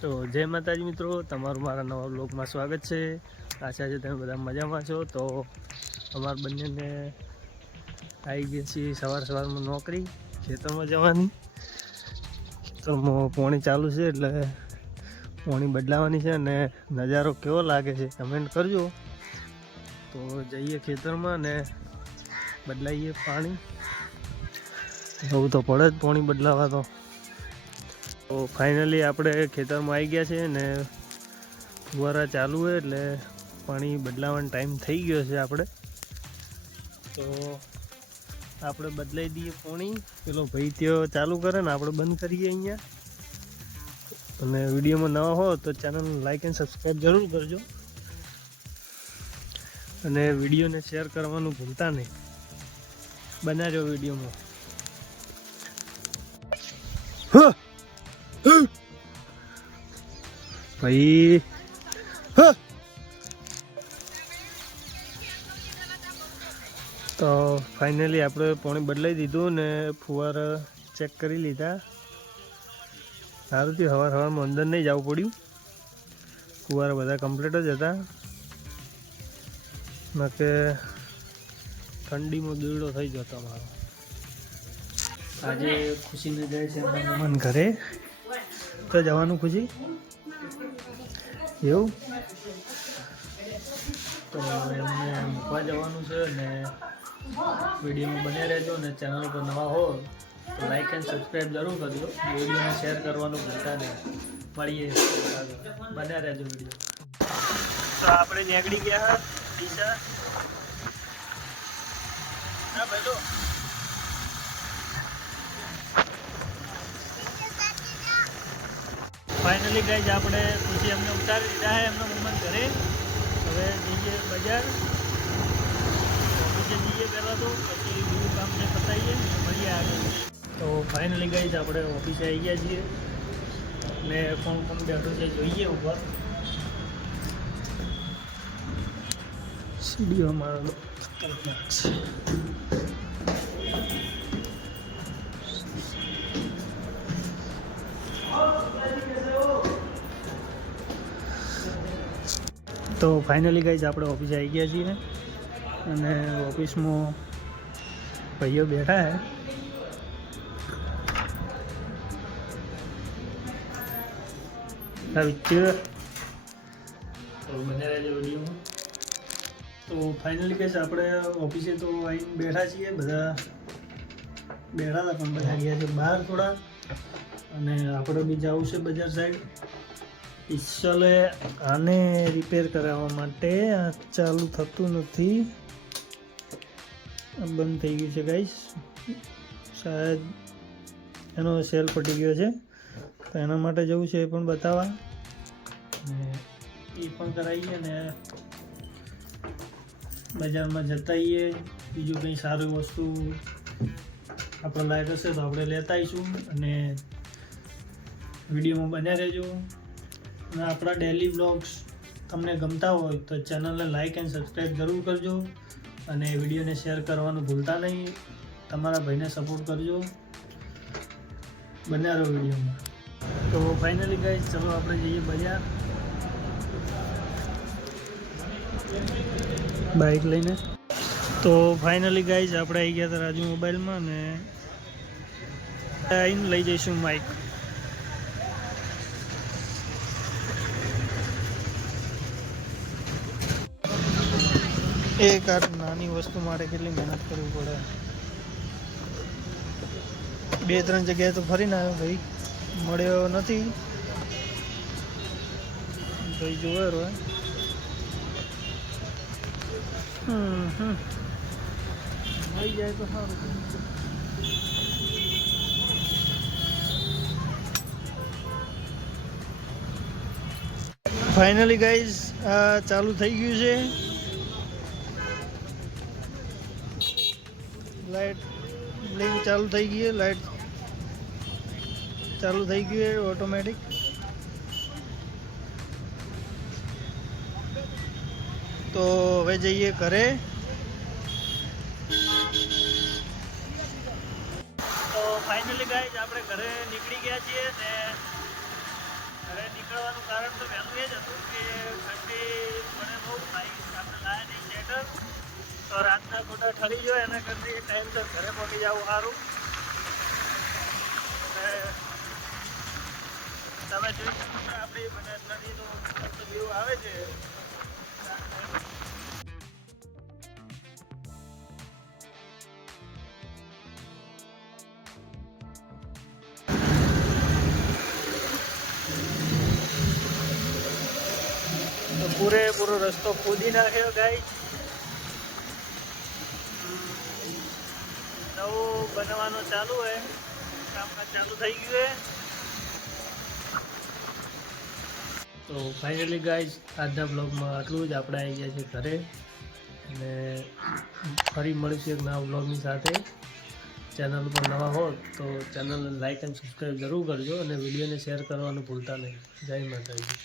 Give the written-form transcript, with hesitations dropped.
તો જય માતાજી મિત્રો, તમારું મારા નવા બ્લોગમાં સ્વાગત છે। આશા છે તમે બધા મજામાં છો। તો અમારા બંનેને આવી ગયા છીએ સવારમાં નોકરી ખેતરમાં જવાની। ખેતરમાં પાણી ચાલુ છે એટલે પાણી બદલાવાની છે અને નજારો કેવો લાગે છે કમેન્ટ કરજો। તો જઈએ ખેતરમાં ને બદલાઈએ પાણી। એવું તો પડે જ પાણી બદલાવા તો ફાઇનલી આપણે ખેતરમાં આવી ગયા છે ને ફુવારા ચાલુ છે એટલે પાણી બદલાવાનો ટાઈમ થઈ ગયો છે આપણે। તો આપણે બદલાઈ દઈએ પાણી, પેલો ભાઈ ત્યાં ચાલુ કરે ને આપણે બંધ કરીએ અહીંયા। અને વિડીયોમાં નવા હો તો ચેનલ લાઈક એન્ડ સબસ્ક્રાઈબ જરૂર કરજો અને વિડીયોને શેર કરવાનું ભૂલતા નહીં। બનાજો વિડીયોમાં। ભાઈ તો ફાઇનલી આપણે પાણી બદલાઈ દીધું ને ફુવારા ચેક કરી લીધા। સારું થયું સવારમાં અંદર નહીં જવું પડ્યું, ફુવારા બધા કમ્પ્લીટ જ હતા। નકે ઠંડીમાં દોડો થઈ જતો મારો। આજે ખુશીને જાય છે મહેમાન ઘરે, તો જવાનું ખુશી એવું? તો એમને મૂકવા જવાનું છે ને વિડીયોમાં બન્યા રહેજો ને ચેનલ પર નવા હો તો લાઈક એન્ડ સબસ્ક્રાઈબ જરૂર કરજો, વિડીયોને શેર કરવાનું ભૂલતા નહીં। મળીએ, બન્યા રહેજો વિડીયો। તો આપણે નીકળી ગયા ડીસા। હા ભાઈ, ફાઇનલી ગાઈઝ આપણે ખુશી અમને ઉતારી દીધા છે એમના મહેમાન ઘરે। હવે જઈએ બજાર, ઓફિસે જઈએ પહેલાં તો, પછી બીજું કામ ને પતાવીએ, મળીએ આગળ। તો ફાઇનલી ગાઈઝ આપણે ઓફિસે આવી ગયા છીએ ને કોણ કોણ બેઠું છે જોઈએ ઉપર। સીડીઓ અમારો ખતરનાક છે। તો ફાઇનલી ગાઈઝ આપણે ઓફિસે આવી ગયા છીએ અને ઓફિસમાં ભાઈઓ બેઠા છે। બને રહેજો વિડીયોમાં। તો ફાઇનલી ગાઈઝ આપણે ઓફિસે તો આવીને બેઠા છીએ, બધા બેઠા હતા પણ બધા ગયા છે બહાર થોડા, અને આપણે બી જવું છે બજાર સાઈડ। પિસ્તોલે આને રિપેર કરાવવા માટે આ ચાલુ થતું નથી, બંધ થઈ ગયું છે ગાઈસ, શાયદ એનો સેલ પટી ગયો છે, તો એના માટે જવું છે એ પણ બતાવવા, એ પણ કરાવીએ ને બજારમાં જતાઈએ। બીજું કંઈ સારું વસ્તુ આપણે લાયક હશે તો આપણે લેતા આવીશું અને વિડીયોમાં બન્યા રહેજો। અને આપણા ડેલી વ્લોગ્સ તમને ગમતા હોય તો ચેનલને લાઈક એન્ડ સબસ્ક્રાઈબ જરૂર કરજો અને વિડીયોને શેર કરવાનું ભૂલતા નહીં। તમારા ભાઈને સપોર્ટ કરજો, બન્યા રહો વિડીયોમાં। તો ફાઇનલી ગાઈઝ ચલો આપણે જઈએ બજાર બાઇક લઈને। તો ફાઇનલી ગાઈઝ આપણે આવી ગયા હતા રાજુ મોબાઈલમાં ને આવીને લઈ જઈશું માઇક। એક આ નાની વસ્તુ માટે કેટલી મહેનત કરવી પડે। 2-3 જગ્યાએ તો ફરીને આવ્યો ભાઈ, મળ્યો નથી ભાઈ, જોવે રોય। મળી જાય તો સારું। ફાઇનલી ગાઈઝ આ ચાલુ થઈ ગયું છે, લાઇટ બ્લિંક ચાલુ થઈ ગઈ છે, લાઇટ ચાલુ થઈ ગયું છે ઓટોમેટિક। તો હવે જઈએ ઘરે। તો ફાઇનલી ગાઈઝ આપણે ઘરે નીકળી ગયા છીએ ને ઘરે નીકળવાનું કારણ તો વહેલું એ જ હતું કે ઠંડી પડે બહુ બાઈક આપણે લાયા નહીં શેટર, તો રાતના ખોટા ઠરી જાય એના કરતી ટાઈમસર ઘરે પહોંચી જવું સારું. તમે જોઈ શકો છો આપણી બનાસ નદીનું મસ્ત વ્યૂ આવે છે. તો પૂરેપૂરો રસ્તો ખોદી નાખ્યો ગાઈસ. નવું બનાવવાનો ચાલુ હે, કામકાજ ચાલુ થઈ ગયું હે. તો ફાઇનલી ગાઈસ આજના બ્લોગમાં આટલું જ. આપણે આવી ગયા છીએ ઘરે અને ફરી મળીશું એક નવા બ્લોગની સાથે. ચેનલ ઉપર નવા હો તો ચેનલને લાઇક અને સબસ્ક્રાઈબ જરૂર કરજો અને વિડીયોને શેર કરવાનું ભૂલતા નહીં. જય માતાજી.